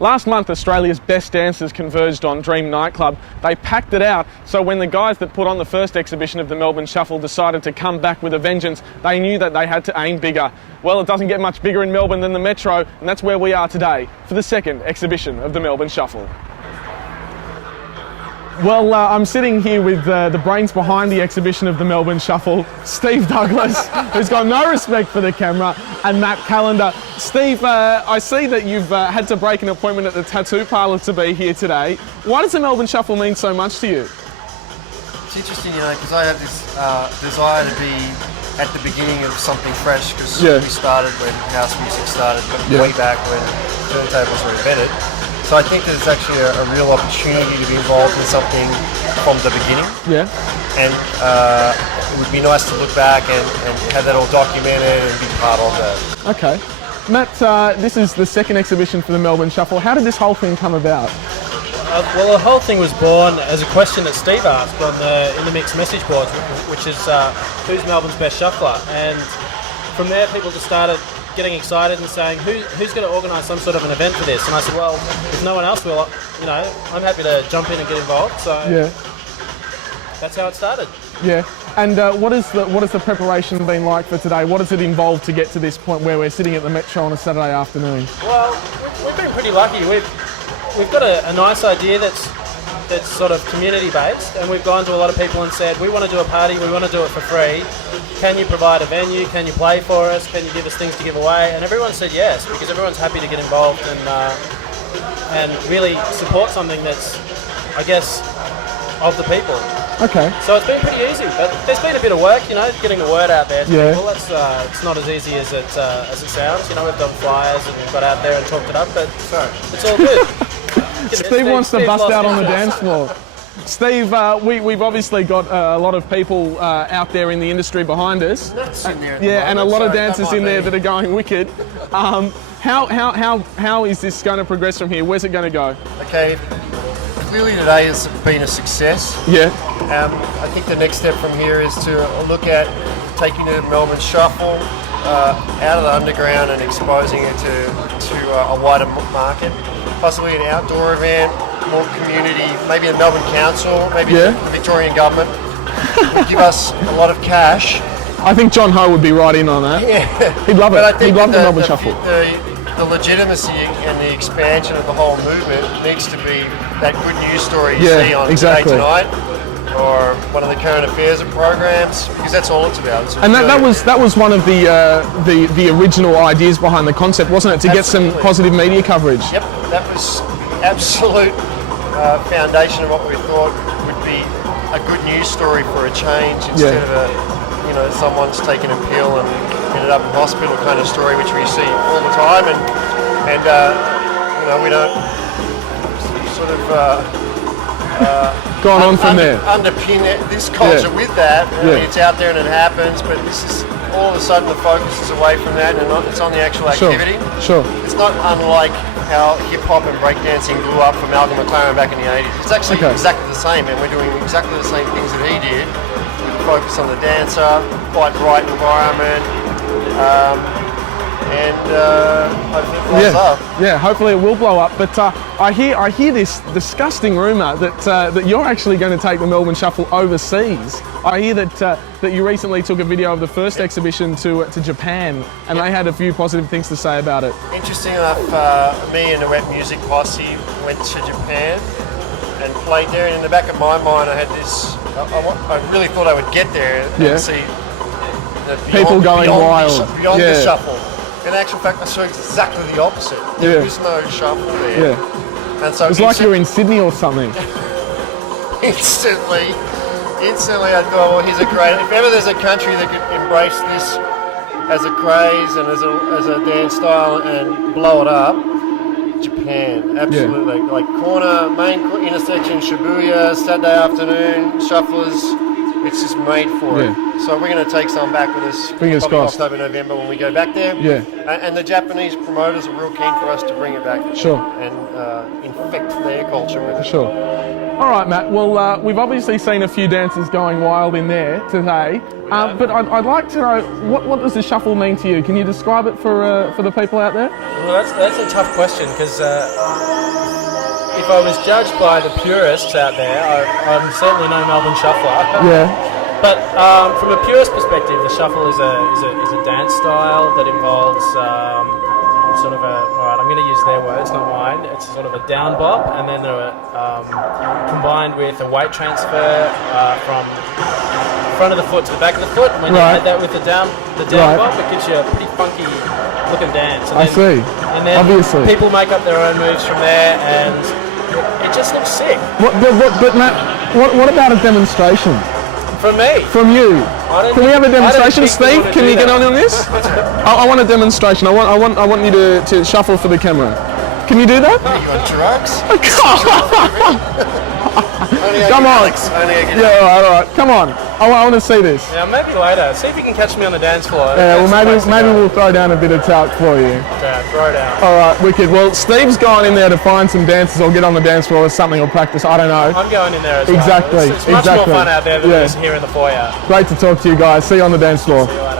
Last month, Australia's best dancers converged on Dream Nightclub. They packed it out, so when the guys that put on the first exhibition of the Melbourne Shuffle decided to come back with a vengeance, they knew that they had to aim bigger. Well, it doesn't get much bigger in Melbourne than the Metro, and that's where we are today for the second exhibition of the Melbourne Shuffle. Well, I'm sitting here with the brains behind the exhibition of the Melbourne Shuffle, Steve Douglas, who's got no respect for the camera, and Matt Callender. Steve, I see that you've had to break an appointment at the tattoo parlour to be here today. Why does the Melbourne Shuffle mean so much to you? It's interesting, because I have this desire to be at the beginning of something fresh, because we started when house music started, way back when turntables were invented. So I think there's actually a real opportunity to be involved in something from the beginning. Yeah. And it would be nice to look back and have that all documented and be part of that. Okay. Matt, this is the second exhibition for the Melbourne Shuffle. How did this whole thing come about? Well, the whole thing was born as a question that Steve asked in the mixed message boards, which is who's Melbourne's best shuffler? And from there, people just started getting excited and saying, who's going to organise some sort of an event for this? And I said, well, if no one else will, I'm happy to jump in and get involved. So that's how it started. Yeah. And what has the preparation been like for today? What does it involve to get to this point where we're sitting at the Metro on a Saturday afternoon? Well, we've been pretty lucky. We've got a nice idea that's sort of community based, and we've gone to a lot of people and said, we want to do a party, we want to do it for free. Can you provide a venue? Can you play for us? Can you give us things to give away? And everyone said yes, because everyone's happy to get involved and really support something that's, I guess, of the people. Okay. So it's been pretty easy, but there's been a bit of work, getting the word out there to people. It's not as easy as it sounds. We've done flyers and got out there and talked it up, but it's all good. Steve wants to bust out on the dance floor. Steve, we've obviously got a lot of people out there in the industry behind us. And a lot of dancers in there that are going wicked. How is this going to progress from here? Where's it going to go? Okay, clearly today has been a success. Yeah. I think the next step from here is to look at taking the Melbourne Shuffle out of the underground and exposing it to a wider market. Possibly an outdoor event, more community, maybe the Melbourne Council, maybe the Victorian government would give us a lot of cash. I think John Ho would be right in on that. Yeah. He'd love it. He'd love the Melbourne Shuffle. The legitimacy and the expansion of the whole movement needs to be that good news story you see on Today Tonight or one of the current affairs and programs, because that's all it's about. And that was one of the original ideas behind the concept, wasn't it? To get some positive media coverage. Yep, that was absolute foundation of what we thought would be a good news story for a change instead of someone's taken a pill and ended up in hospital kind of story, which we see all the time, and we don't sort of. Gone on from there. Underpin this culture with that. I mean, it's out there and it happens, but this is all of a sudden the focus is away from that and it's on the actual activity. Sure. It's not unlike how hip hop and breakdancing blew up from Malcolm McLaren back in the 80s. It's actually exactly the same, and we're doing exactly the same things that he did. We focus on the dancer, quite right environment. I think what's up. Yeah, hopefully it will blow up. But I hear this disgusting rumour that you're actually going to take the Melbourne Shuffle overseas. I hear that you recently took a video of the first exhibition to Japan, and they had a few positive things to say about it. Interesting enough, me and the Wet Music Posse went to Japan and played there. And in the back of my mind, I had this. I really thought I would get there and see people going wild beyond the shuffle. In actual fact, I saw exactly the opposite. There was no shuffle there. Yeah. And so it was like you were in Sydney or something. Instantly I thought, well, here's a great. If ever there's a country that could embrace this as a craze and as a dance style and blow it up, Japan, absolutely. Like main intersection, Shibuya, Saturday afternoon, shufflers. It's just made for it. So we're going to take some back with us. Fingers crossed. October, November when we go back there. Yeah. And the Japanese promoters are real keen for us to bring it back. Sure. And infect their culture with it. Sure. All right, Matt. Well, we've obviously seen a few dancers going wild in there today, but I'd like to know what does the shuffle mean to you? Can you describe it for the people out there? Well, that's a tough question because if I was judged by the purists out there, I'm certainly no Melbourne shuffler. Yeah. But from a purist perspective, the shuffle is a dance style that involves sort of I'm going to use their words, not mine. It's sort of a down bop, and then combined with a weight transfer from the front of the foot to the back of the foot. When you add that with the down bop, it gives you a pretty funky looking dance. And I see. And then obviously people make up their own moves from there, and it just looks sick. But Matt, what about a demonstration? From me? From you? Can we have a demonstration, Steve? Can you get on this? I want a demonstration. I want you to shuffle for the camera. Can you do that? You on drugs? Come on. Yeah, all right. Come on. I want to see this. Yeah, maybe later. See if you can catch me on the dance floor. Yeah, well, maybe we'll throw down a bit of talc for you. Okay, throw down. All right, wicked. Well, Steve's gone in there to find some dancers or get on the dance floor or something or practice. I don't know. I'm going in there as well. Exactly. It's much more fun out there than just here in the foyer. Great to talk to you guys. See you on the dance floor. See you later.